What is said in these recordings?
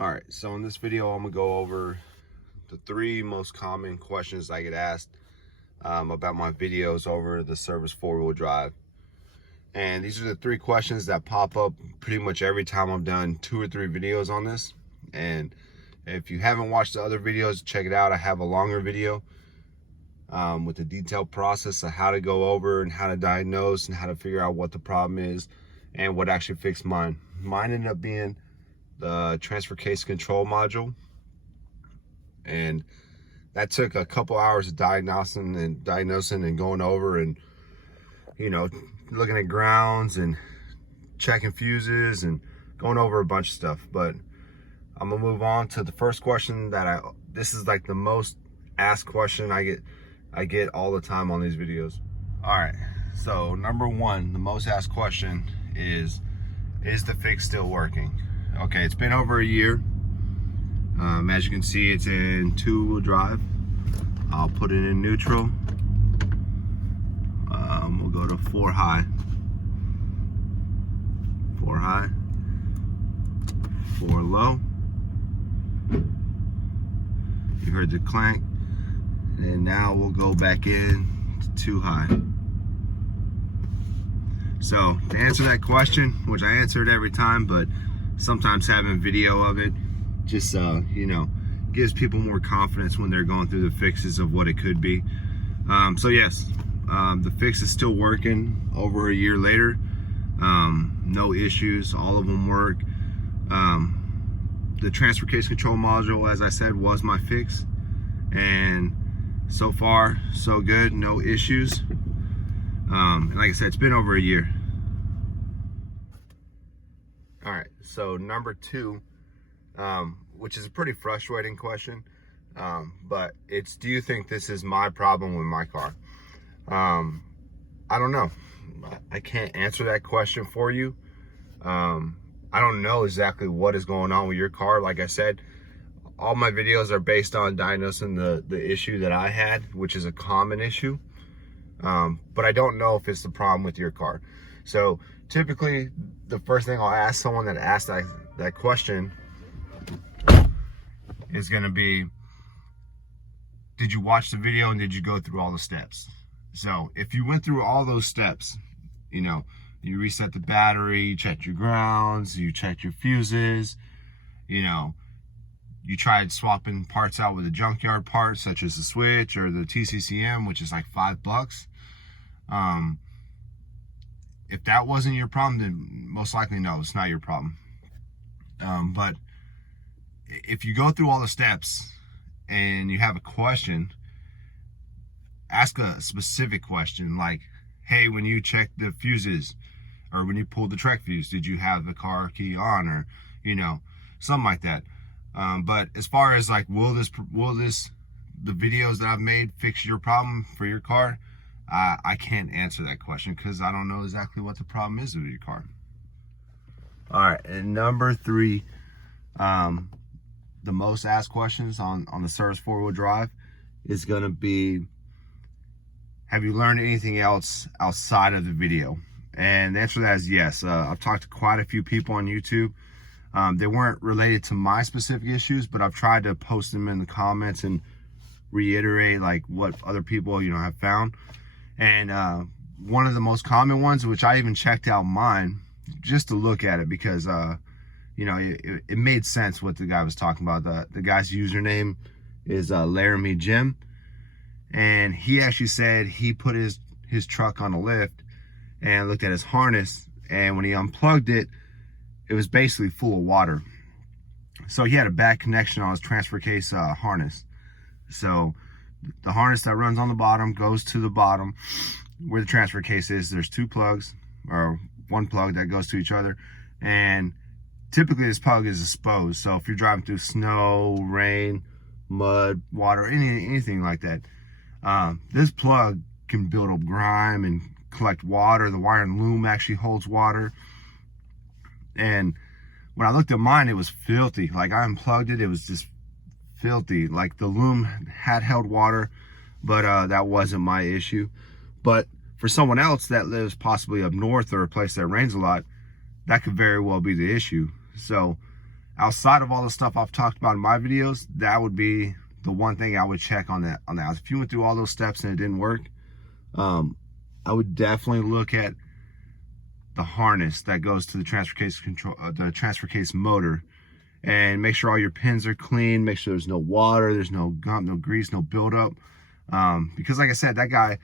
Alright, so in this video I'm going to go over the 3 most common questions I get asked about my videos over the service 4-wheel drive. And these are the 3 questions that pop up pretty much every time I've done 2 or 3 videos on this. And if you haven't watched the other videos, check it out. I have a longer video with a detailed process of how to go over and how to diagnose and how to figure out what the problem is and what actually fixed mine. Mine ended up being the transfer case control module, and that took a couple hours of diagnosing and going over and, you know, looking at grounds and checking fuses and going over a bunch of stuff. But I'm gonna move on to the first question that this is like the most asked question I get all the time on these videos. All right, so number 1, the most asked question is the fix still working? Okay, it's been over a year. As you can see, it's in 2-wheel drive. I'll put it in neutral. We'll go to 4 high. 4 high. 4 low. You heard the clank. And now we'll go back in to 2 high. So to answer that question, which I answer it every time, but sometimes having video of it just you know, gives people more confidence when they're going through the fixes of what it could be. So yes, the fix is still working over a year later. No issues, all of them work. The transfer case control module, as I said, was my fix, and so far so good, no issues. And like I said, it's been over a year. All right, so number 2, which is a pretty frustrating question, but it's, do you think this is my problem with my car? I don't know. I can't answer that question for you. I don't know exactly what is going on with your car. Like I said, all my videos are based on diagnosing the issue that I had, which is a common issue. But I don't know if it's the problem with your car. So typically, the first thing I'll ask someone that asked that question is going to be, did you watch the video and did you go through all the steps? So if you went through all those steps, you know, you reset the battery, you checked your grounds, you checked your fuses, you know, you tried swapping parts out with a junkyard part, such as the switch or the TCCM, which is like $5. If that wasn't your problem, then most likely no, it's not your problem. But if you go through all the steps and you have a question, ask a specific question like, hey, when you checked the fuses or when you pulled the Trek fuse, did you have the car key on, or, you know, something like that. But as far as like, will the videos that I've made fix your problem for your car? I can't answer that question because I don't know exactly what the problem is with your car. All right, and number 3, the most asked questions on the service 4-wheel drive is going to be, have you learned anything else outside of the video? And the answer to that is yes. I've talked to quite a few people on YouTube. They weren't related to my specific issues, but I've tried to post them in the comments and reiterate like what other people, you know, have found. And one of the most common ones, which I even checked out mine just to look at it because, you know, it made sense what the guy was talking about. The guy's username is Laramie Jim. And he actually said he put his truck on a lift and looked at his harness. And when he unplugged it, it was basically full of water. So he had a bad connection on his transfer case harness. So the harness that runs on the bottom goes to the bottom where the transfer case is. There's 2 plugs, or 1 plug that goes to each other. And typically this plug is exposed. So if you're driving through snow, rain, mud, water, anything like that, this plug can build up grime and collect water. The wire and loom actually holds water. And when I looked at mine, it was filthy. Like, I unplugged it, it was just filthy. Like, the loom had held water, but that wasn't my issue. But for someone else that lives possibly up north or a place that rains a lot, that could very well be the issue. So outside of all the stuff I've talked about in my videos, that would be the one thing I would check on that. If you went through all those steps and it didn't work, I would definitely look at the harness that goes to the transfer case control, the transfer case motor, and make sure all your pins are clean. Make sure there's no water, there's no gum, no grease, no buildup. Because like I said, that guy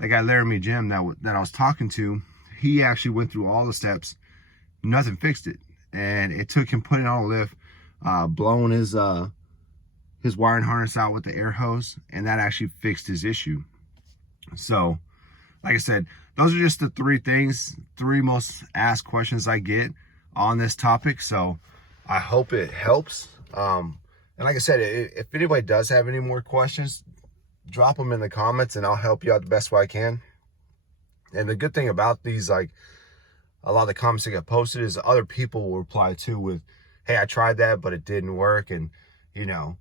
Laramie Jim that I was talking to, he actually went through all the steps, nothing fixed it, and it took him putting on a lift, blowing his wiring harness out with the air hose, and that actually fixed his issue. So, like I said, those are just the three most asked questions I get on this topic. So I hope it helps. And like I said, if anybody does have any more questions, drop them in the comments and I'll help you out the best way I can. And the good thing about these, like a lot of the comments that get posted, is other people will reply too with, hey, I tried that, but it didn't work. And you know,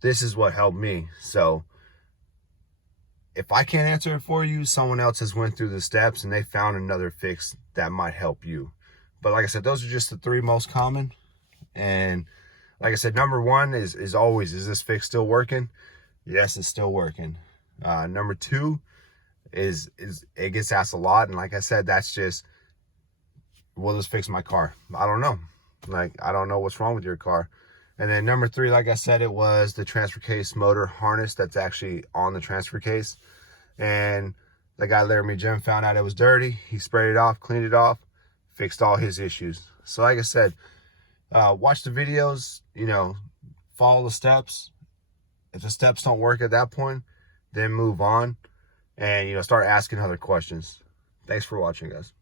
this is what helped me. So if I can't answer it for you, someone else has went through the steps and they found another fix that might help you. But like I said, those are just the three most common. And like I said, number one is always, is this fix still working? Yes, it's still working. Number two is it gets asked a lot. And like I said, that's just, will this fix my car? I don't know. Like, I don't know what's wrong with your car. And then number three, like I said, it was the transfer case motor harness that's actually on the transfer case. And the guy Laramie Jim found out it was dirty. He sprayed it off, cleaned it off, fixed all his issues. So like I said, watch the videos, you know, follow the steps. If the steps don't work at that point, then move on and, you know, start asking other questions. Thanks for watching, guys.